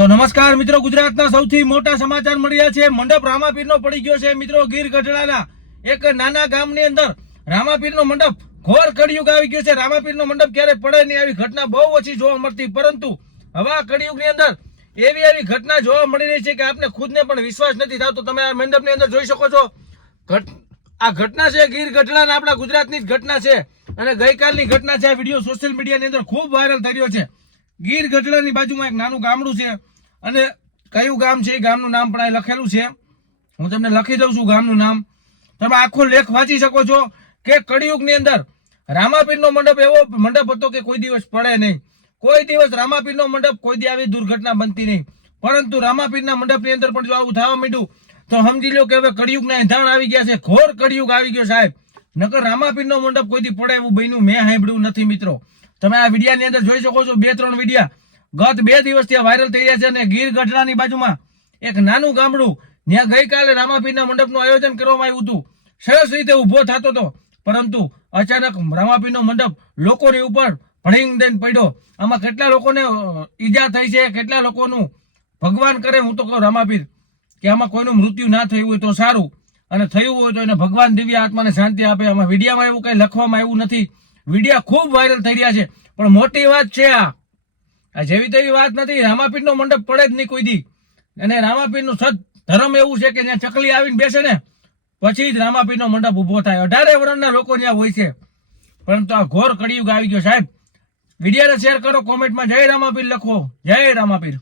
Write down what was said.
તો નમસ્કાર મિત્રો, ગુજરાતના સૌથી મોટા સમાચાર મળી રહ્યા છે. મંડપ રામાપીરનો પડી ગયો છે મિત્રો. ગીર ગઢડાના એક નાના ગામની અંદર રામાપીરનો મંડપ ઘોર કળિયુગ આવી ગયો છે. રામાપીરનો મંડપ ક્યારે પડે નહીં આવી ઘટના બહુ ઓછી જોવા મળતી, પરંતુ હવે આ કળિયુગની અંદર એવી ઘટના જોવા મળી રહી છે કે આપને ખુદને પણ વિશ્વાસ નથી થતો. તમે આ મંડપની અંદર જોઈ શકો છો. આ ઘટના છે ગીર ગઢડાના આપણા ગુજરાતની જ ઘટના છે અને ગઈકાલની ઘટના છે. આ વિડીયો સોશિયલ મીડિયાની અંદર ખૂબ વાયરલ થઈ રહ્યો છે. ગીર ગઢડાની બાજુમાં એક નાનું ગામડું છે અને કયું ગામ છે એ ગામનું નામ પણ અહીં લખેલું છે. હું તમને લખી દઉં છું ગામનું નામ. તમે આખો લેખ વાંચી શકો છો કે કળિયુગની અંદર રામાપીરનો મંડપ એવો મંડપ હતો કે કોઈ દિવસ પડે નહીં. કોઈ દિવસ રામાપીરનો મંડપ કોઈ દી આવી દુર્ઘટના બનતી નહીં. પરંતુ રામાપીરના મંડપની અંદર પણ જો આવું થવા માંડ્યું તો સમજી લો કે હવે કળિયુગના એંધાણ આવી ગયા છે. ઘોર કળિયુગ આવી ગયો સાહેબ. નકર રામાપીરનો મંડપ કોઈ દી પડે એવું બન્યું મેં સાંભળ્યું નથી મિત્રો. તમે આ વિડીયાની અંદર જોઈ શકો છો. 2-3 વિડીયા ગત 2 દિવસથી વાયરલ થઈ રહ્યા છે અને ગીર ગઢડાની બાજુમાં એક નાનું ગામડું, ત્યાં ગઈકાલે રામાપીરના મંડપનું આયોજન કરવામાં આવ્યું હતું. સરસ રીતે ઉભો થતો હતો, પરંતુ અચાનક રામાપીરનો મંડપ લોકોની ઉપર ભડીંગ દઈને પડ્યો. આમાં કેટલા લોકોને ઈજા થઈ છે, કેટલા લોકોનું ભગવાન કરે. હું તો કહું રામાપીર કે આમાં કોઈનું મૃત્યુ ના થયું હોય તો સારું, અને થયું હોય તો એને ભગવાન દિવ્ય આત્માને શાંતિ આપે. આમાં વિડીયામાં એવું કઈ લખવામાં આવ્યું નથી. વિડીયા ખૂબ વાયરલ થઈ રહ્યા છે, પણ મોટી વાત છે આ જેવી તેવી વાત નથી. રામાપીરનો મંડપ પડે જ નહીં કોઈ દી. અને રામાપીરનું સત ધર્મ એવું છે કે જ્યાં ચકલી આવીને બેસે ને પછી જ રામાપીરનો મંડપ ઉભો થાય. 18 વર્ષના લોકો ત્યાં હોય છે, પરંતુ આ ઘોર કળિયુગ આવી ગયો સાહેબ. વિડીયોને શેર કરો, કોમેન્ટમાં જય રામાપીર લખો. જય રામાપીર.